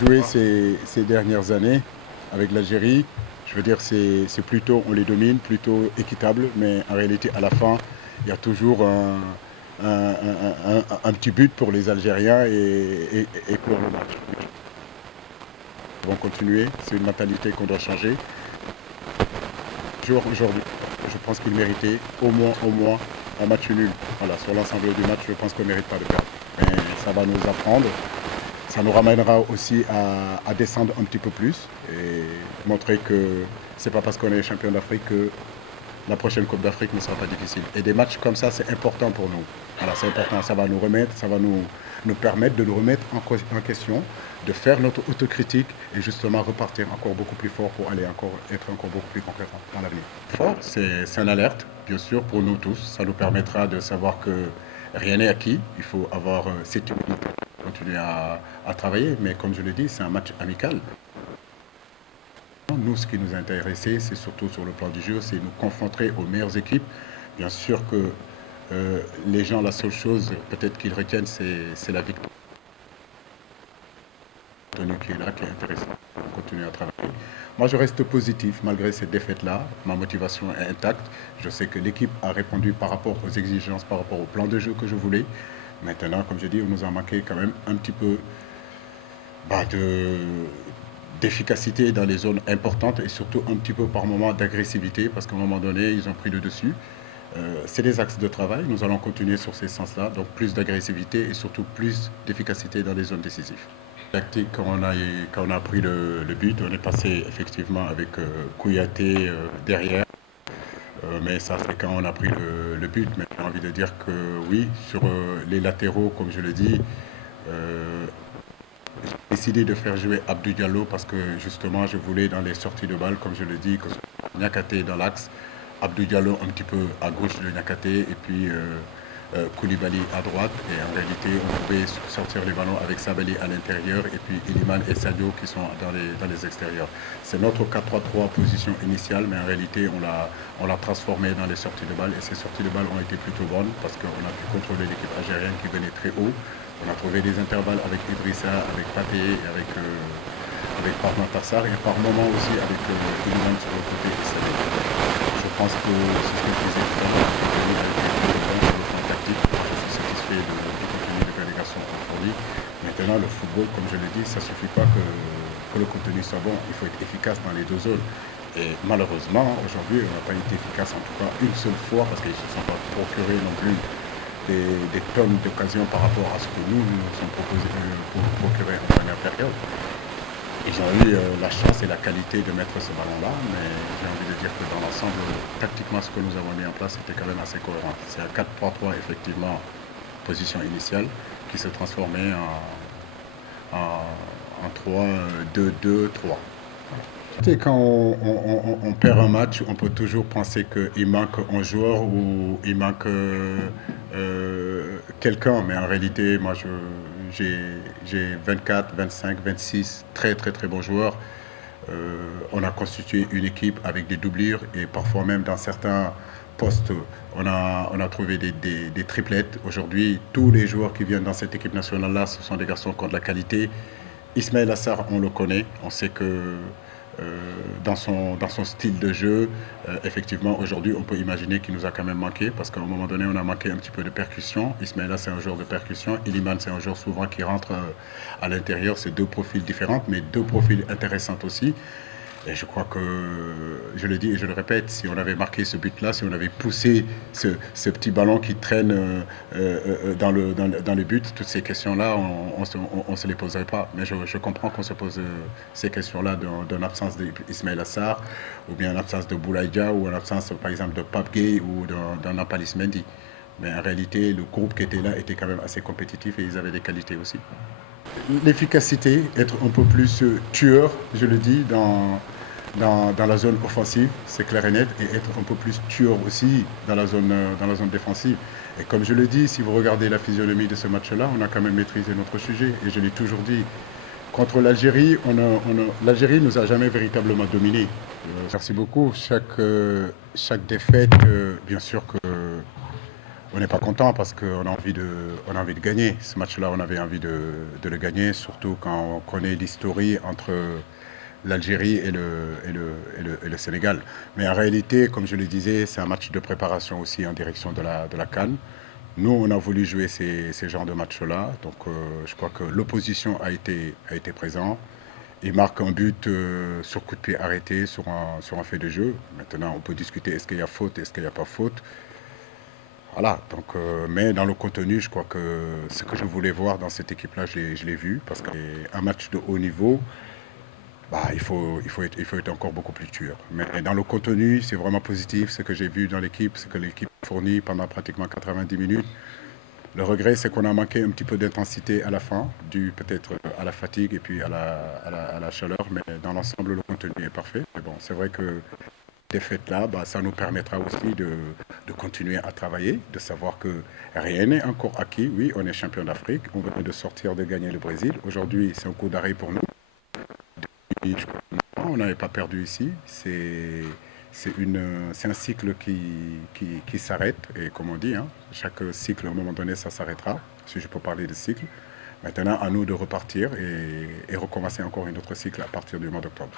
joué ces dernières années avec l'Algérie, je veux dire, c'est plutôt, on les domine, plutôt équitable, mais en réalité, à la fin, il y a toujours un petit but pour les Algériens et pour le match. Ils vont continuer, c'est une mentalité qu'on doit changer. Aujourd'hui, je pense qu'ils méritaient au moins un match nul. Voilà, sur l'ensemble du match, je pense qu'on ne mérite pas de perdre. Mais ça va nous apprendre. Ça nous ramènera aussi à descendre un petit peu plus et montrer que c'est pas parce qu'on est champion d'Afrique que la prochaine Coupe d'Afrique ne sera pas difficile. Et des matchs comme ça, c'est important pour nous. Voilà, c'est important, ça va nous remettre, ça va nous permettre de nous remettre en question, de faire notre autocritique et justement repartir encore beaucoup plus fort pour aller être encore beaucoup plus concret dans l'avenir. Fort, c'est une alerte, bien sûr, pour nous tous. Ça nous permettra de savoir que rien n'est acquis. Il faut avoir cette humilité, continuer à travailler. Mais comme je l'ai dit, c'est un match amical. Nous, ce qui nous a intéressé, c'est surtout sur le plan du jeu, c'est nous confronter aux meilleures équipes. Bien sûr que les gens, la seule chose peut-être qu'ils retiennent, c'est la victoire. Tony qui est là, qui est intéressant. On continue à travailler. Moi, je reste positif malgré cette défaite-là. Ma motivation est intacte. Je sais que l'équipe a répondu par rapport aux exigences, par rapport au plan de jeu que je voulais. Maintenant, comme je dis, on nous a manqué quand même un petit peu d'efficacité dans les zones importantes et surtout un petit peu par moment d'agressivité parce qu'à un moment donné, ils ont pris le dessus. C'est des axes de travail. Nous allons continuer sur ces sens-là. Donc plus d'agressivité et surtout plus d'efficacité dans les zones décisives. Tactique, quand on a pris le but, on est passé effectivement avec Kouyaté derrière. Mais ça, c'est quand on a pris le but. Mais j'ai envie de dire que oui, sur les latéraux, comme je le dis, j'ai décidé de faire jouer Abdou Diallo parce que justement, je voulais dans les sorties de balle, comme je le dis, que ce soit Niakate dans l'axe, Abdou Diallo un petit peu à gauche de Niakate et puis Koulibaly à droite. Et en réalité, on pouvait sortir les ballons avec Sabali à l'intérieur et puis Iliman et Sadio qui sont dans les extérieurs. C'est notre 4-3-3 position initiale, mais en réalité, on l'a transformé dans les sorties de balle et ces sorties de balle ont été plutôt bonnes parce qu'on a pu contrôler l'équipe algérienne qui venait très haut. On a trouvé des intervalles avec Idrissa, avec Pathé, avec Parma Tarsar et par moment aussi avec Iliman sur le côté islamique. Je pense que c'est ce que je disais tout à l'heure, a été très bon sur le plan tactique. Je suis satisfait du contenu de les garçons ont fourni. Maintenant, le football, comme je l'ai dit, ça ne suffit pas que le contenu soit bon, il faut être efficace dans les deux zones. Et malheureusement, aujourd'hui, on n'a pas été efficace en tout cas une seule fois parce qu'ils ne se sont pas procurés non plus des tonnes d'occasions par rapport à ce que nous sommes proposés pour procurer en première période. Ils ont eu la chance et la qualité de mettre ce ballon-là, mais j'ai envie de dire que dans l'ensemble, tactiquement, ce que nous avons mis en place était quand même assez cohérent. C'est un 4-3-3, effectivement, position initiale, qui se transformait en 3-2-2-3. Quand on perd un match, on peut toujours penser qu'il manque un joueur ou il manque quelqu'un. Mais en réalité, moi, j'ai 24, 25, 26 très très très bons joueurs. On a constitué une équipe avec des doublures et parfois même dans certains postes, on a trouvé des triplettes. Aujourd'hui, tous les joueurs qui viennent dans cette équipe nationale-là, ce sont des garçons qui ont de la qualité. Ismaël Assar, on le connaît. On sait que dans son style de jeu, effectivement, aujourd'hui, on peut imaginer qu'il nous a quand même manqué parce qu'à un moment donné, on a manqué un petit peu de percussion. Ismaïla, c'est un joueur de percussion. Iliman, c'est un joueur souvent qui rentre à l'intérieur. C'est deux profils différents, mais deux profils intéressants aussi. Et je crois que, je le dis et je le répète, si on avait marqué ce but-là, si on avait poussé ce petit ballon qui traîne dans le but, toutes ces questions-là, on ne se les poserait pas. Mais je comprends qu'on se pose ces questions-là d'une absence d'Ismaël Assar, ou bien l'absence de Boulaïdia, ou l'absence, par exemple, de Pape Gueye ou d'un Nampalis Mendy. Mais en réalité, le groupe qui était là était quand même assez compétitif et ils avaient des qualités aussi. L'efficacité, être un peu plus tueur, je le dis, dans la zone offensive, c'est clair et net, et être un peu plus tueur aussi dans la zone défensive. Et comme je le dis, si vous regardez la physionomie de ce match-là, on a quand même maîtrisé notre sujet, et je l'ai toujours dit. Contre l'Algérie, l'Algérie ne nous a jamais véritablement dominés. Merci beaucoup. Chaque défaite, bien sûr que On n'est pas content parce qu'on a on a envie de gagner. Ce match-là, on avait envie de le gagner, surtout quand on connaît l'historie entre l'Algérie et le Sénégal. Mais en réalité, comme je le disais, c'est un match de préparation aussi en direction de la CAN. Nous, on a voulu jouer ces genres de matchs-là. Donc, je crois que l'opposition a été présente. Il marque un but sur coup de pied arrêté, sur un fait de jeu. Maintenant, on peut discuter est-ce qu'il y a faute, est-ce qu'il n'y a pas faute. Voilà, donc, mais dans le contenu, je crois que ce que je voulais voir dans cette équipe-là, je l'ai vu. Parce qu'un match de haut niveau, bah, il faut être encore beaucoup plus tueur. Mais dans le contenu, c'est vraiment positif. Ce que j'ai vu dans l'équipe, ce que l'équipe fournit pendant pratiquement 90 minutes. Le regret, c'est qu'on a manqué un petit peu d'intensité à la fin, dû peut-être à la fatigue et puis à la chaleur. Mais dans l'ensemble, le contenu est parfait. Mais bon, c'est vrai que défaite-là, bah, ça nous permettra aussi de continuer à travailler, de savoir que rien n'est encore acquis. Oui, on est champion d'Afrique, on venait de sortir de gagner le Brésil. Aujourd'hui, c'est un coup d'arrêt pour nous. Et on n'avait pas perdu ici. C'est un cycle qui s'arrête. Et comme on dit, hein, chaque cycle, à un moment donné, ça s'arrêtera, si je peux parler de cycle. Maintenant, à nous de repartir et recommencer encore un autre cycle à partir du mois d'octobre.